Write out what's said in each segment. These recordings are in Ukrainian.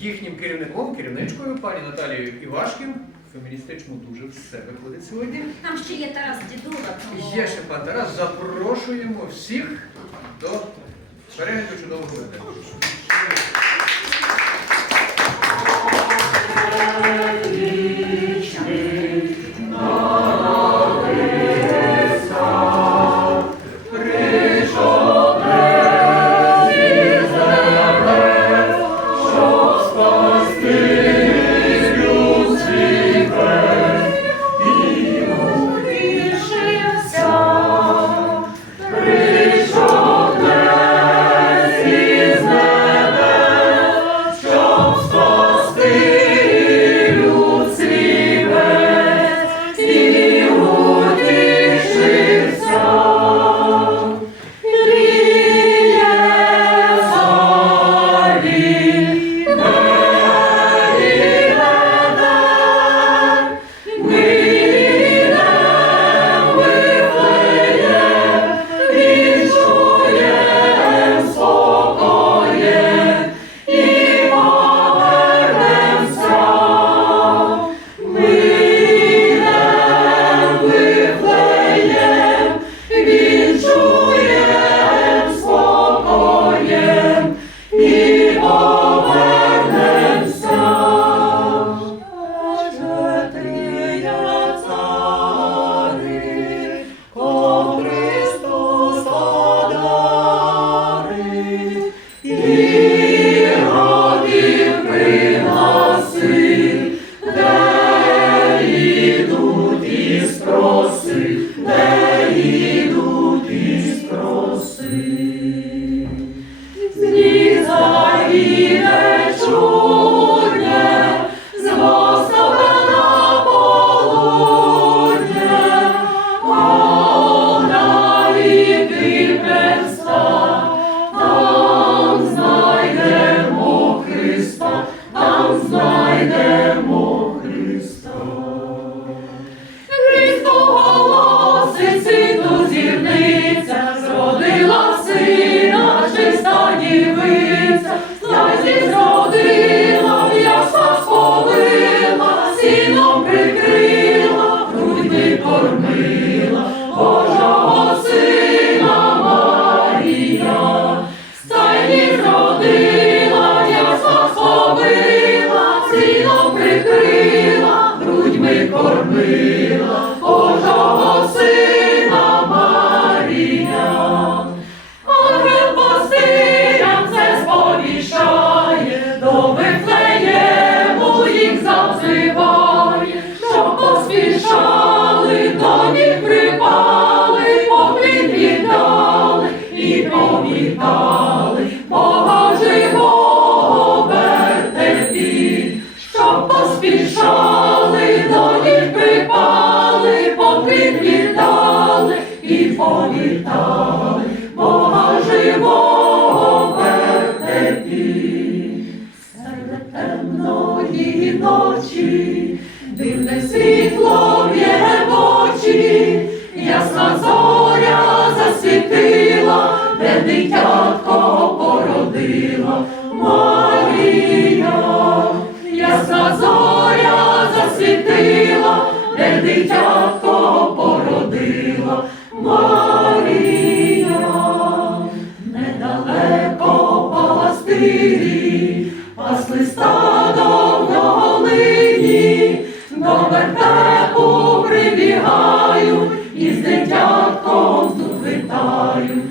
Їхнім керівником, керівничкою, пані Наталією Івашкін. Феміністично дуже все виходить сьогодні. Там ще є Тарас Дідула. тому- Є ще пан Тарас. Запрошуємо всіх до перегляду чудового виду. Христу темної ночі, дивне світло в'є в очі, ясна зоря засвітила, де дитятко породила Марія, ясна зоря засвітила, де дитятко породила Марія, недалеко пастирі, пасли стадо до вертепу прибігаю, і з дитятком тут вітають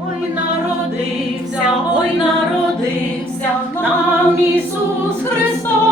Ой, народився, ой, народився, нам Ісус Христос.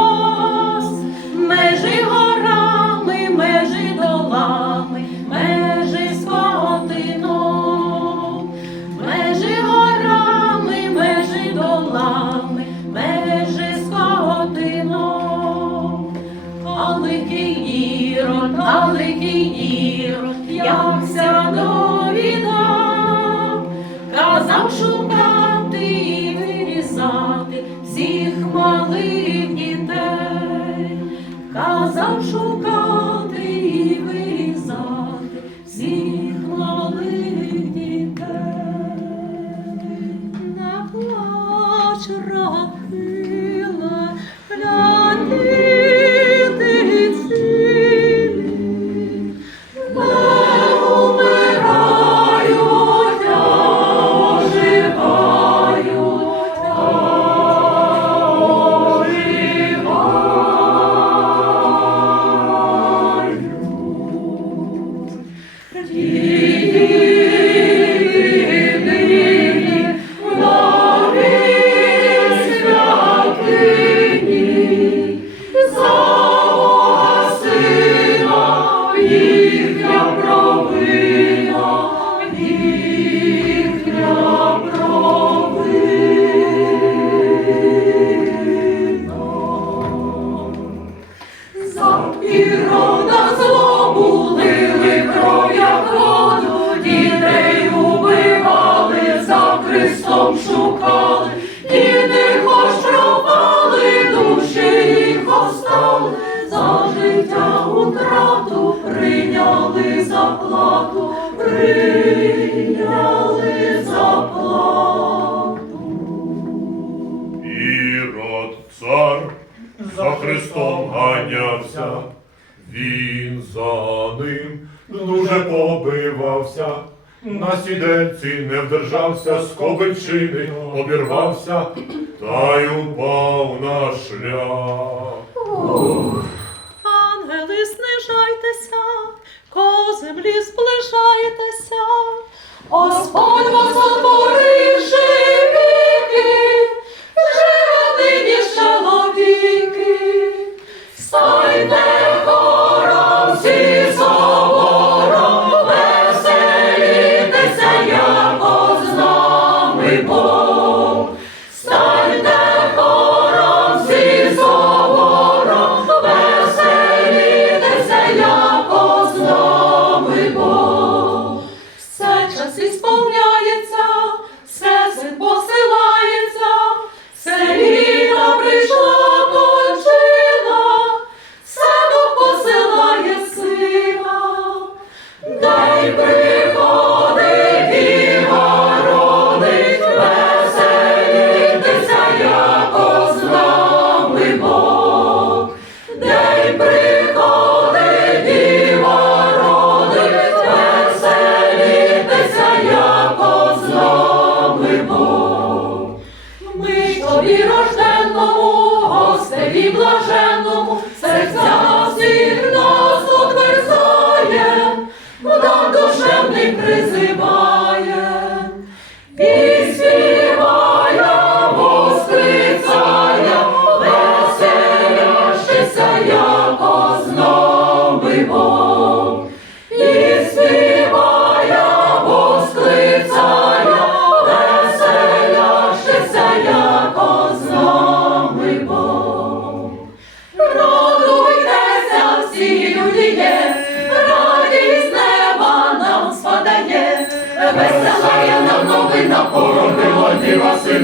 шукати і вирізати всіх малих дітей, казав шукати. прийняли заплату. Цар за Христом ганявся, він за ним дуже побивався. На сіденці не вдержався, з кобильчини обірвався та й упав на шлях. Ангели снижай землі сплешаєтеся, Господь вас отворивши.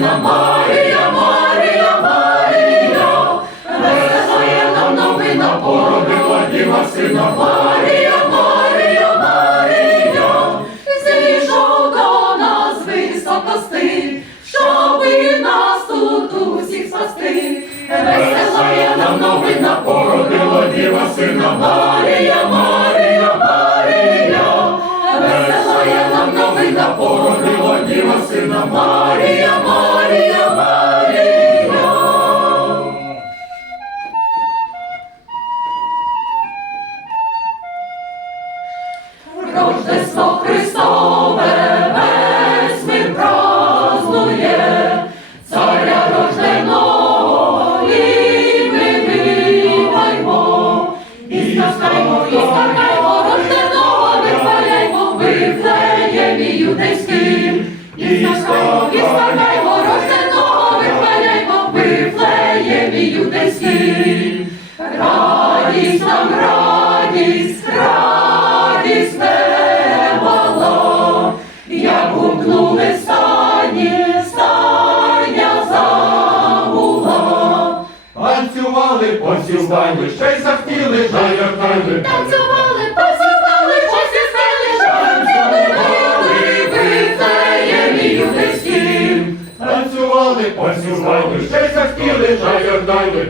Mama. І скакай, рожденого, вихваляймо, Вифлеємі юдейським. Радість нам, радість, радість вевала, як гукнули стані, стання загула. Танцювали, посівали, ще й захтіли, заякали. Танцювали, Танцювали, посівали, ще й захтіли, заякали.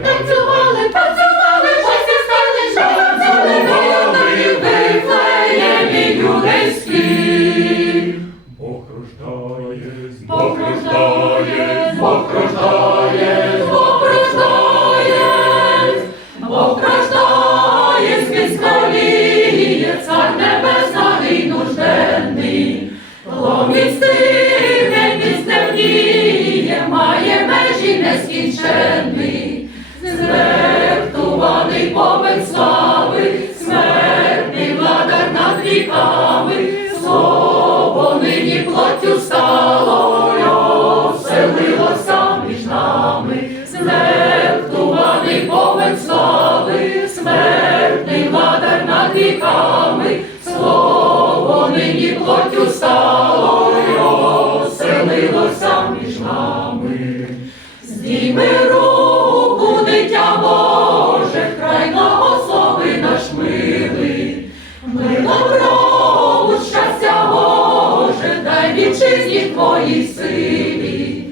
Твоїй силі.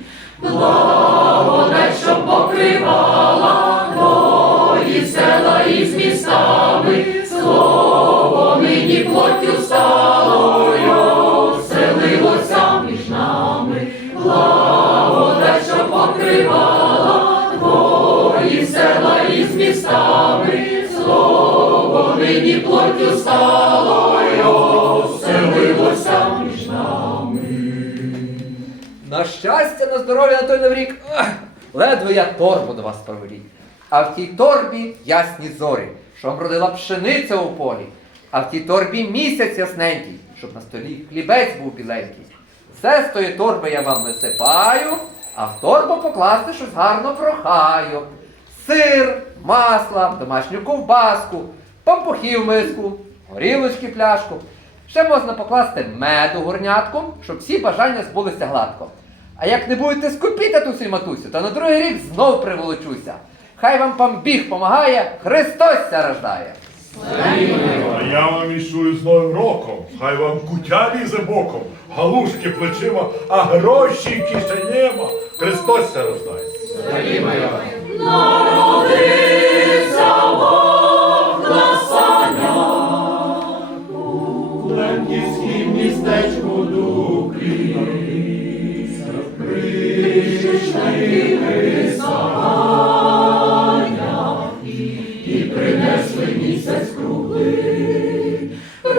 Благодать, що покривала твої села із містами, слово нині плоттю стало, й оселилося між нами. Благодать, що покривала твої села із містами, слово нині плоттю стало, щастя, на здоров'я на той новий рік. Ледве я торбу до вас провелів. А в тій торбі ясні зорі, що вродила пшениця у полі, а в тій торбі місяць ясненький, щоб на столі хлібець був біленький. Все з тої торби я вам висипаю, а в торбу покласти щось гарно прохаю. Сир, масла, домашню ковбаску, пампухів миску, горілочки пляшку. Ще можна покласти меду горнятку, щоб всі бажання збулися гладко. А як не будете скупі, татусю й матусю, то на другий рік знов приволочуся. Хай вам памбіг помагає, Христос ся рождає. А я вам вішую з новим роком. Хай вам кутя лізе боком, галушки плечима, а гроші кишенєма. Христос ся рождає. Народився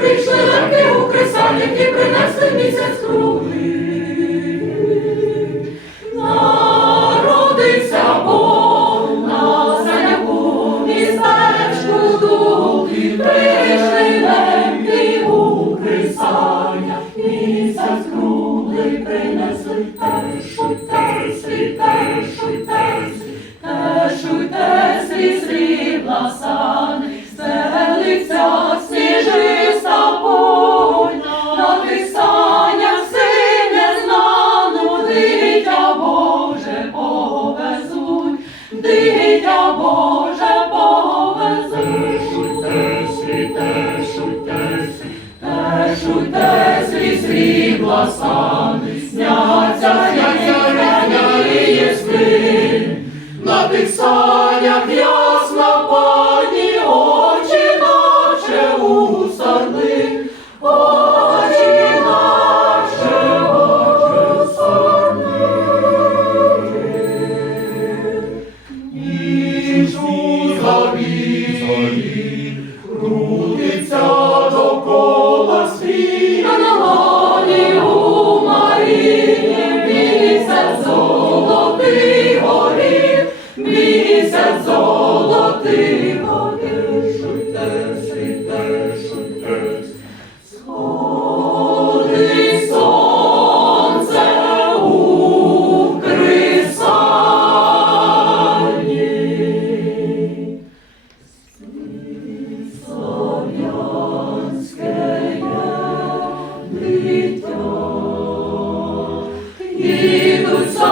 прийшли лемки у кресальники, принесли місяць круглий. Дитя Боже повезуть. Тешуйте, світе, Тешуйте свій срібла сани, сняться ясні сни. На тих санях ясна Ibu sa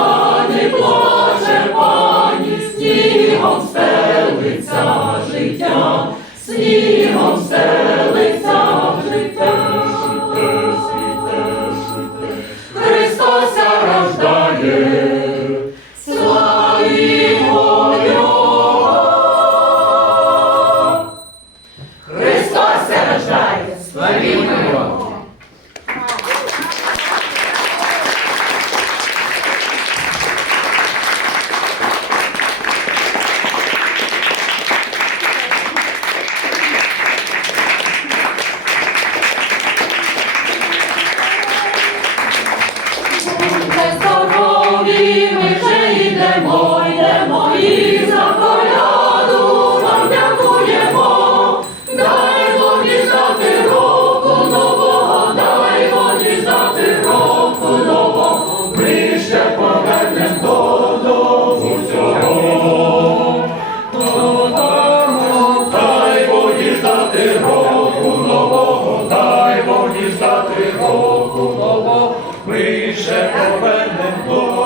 за тривогу мого, ми ще повернемо.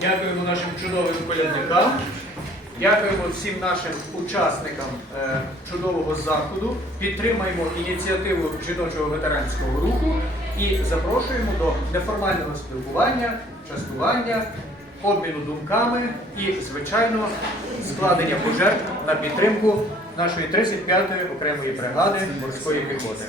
Дякуємо нашим чудовим колядникам, дякуємо всім нашим учасникам е, чудового заходу. Підтримаємо ініціативу жіночого ветеранського руху і запрошуємо до неформального спілкування, частування. Обміну думками і, звичайно, складення пожертв на підтримку нашої 35-ї окремої бригади морської піхоти.